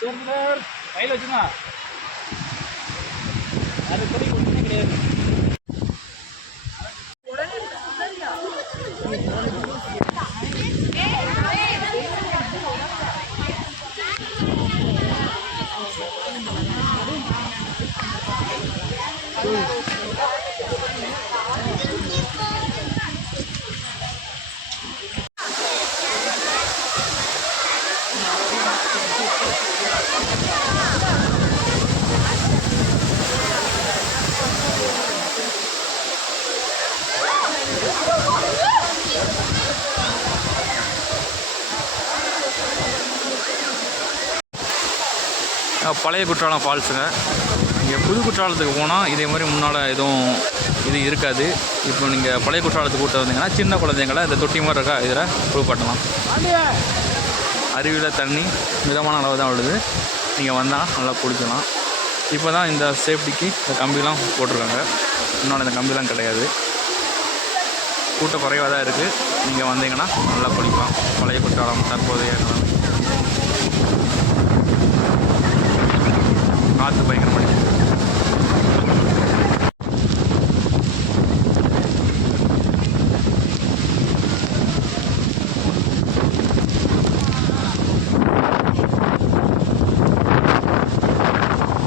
Super. கையில் வச்சுமா அது கொடி ஒன்றுமே கிடையாது. பழைய குற்றாலம் ஃபால்ஸுங்க. இங்கே புது குற்றாலத்துக்கு போனால் இதே மாதிரி முன்னால் எதுவும் இது இருக்காது. இப்போ நீங்கள் பழைய குற்றாலத்துக்கு கூட்ட வந்தீங்கன்னா சின்ன குழந்தைங்கள இந்த தொட்டி மாதிரி இருக்கா இதில் குளிப்பாட்டலாம். அருவியில் தண்ணி மிதமான அளவு தான் விழுது. நீங்கள் வந்தால் நல்லா குளிக்கலாம் இப்போ தான் இந்த சேஃப்டிக்கு இந்த கம்பிலாம் போட்டிருக்காங்க. இன்னொன்று இந்த கம்பிலாம் கிடையாது. கூட்டம் குறைவாக தான் இருக்குது நீங்கள் வந்தீங்கன்னா நல்லா குளிக்கலாம் பழைய குற்றாலம் தற்போதைய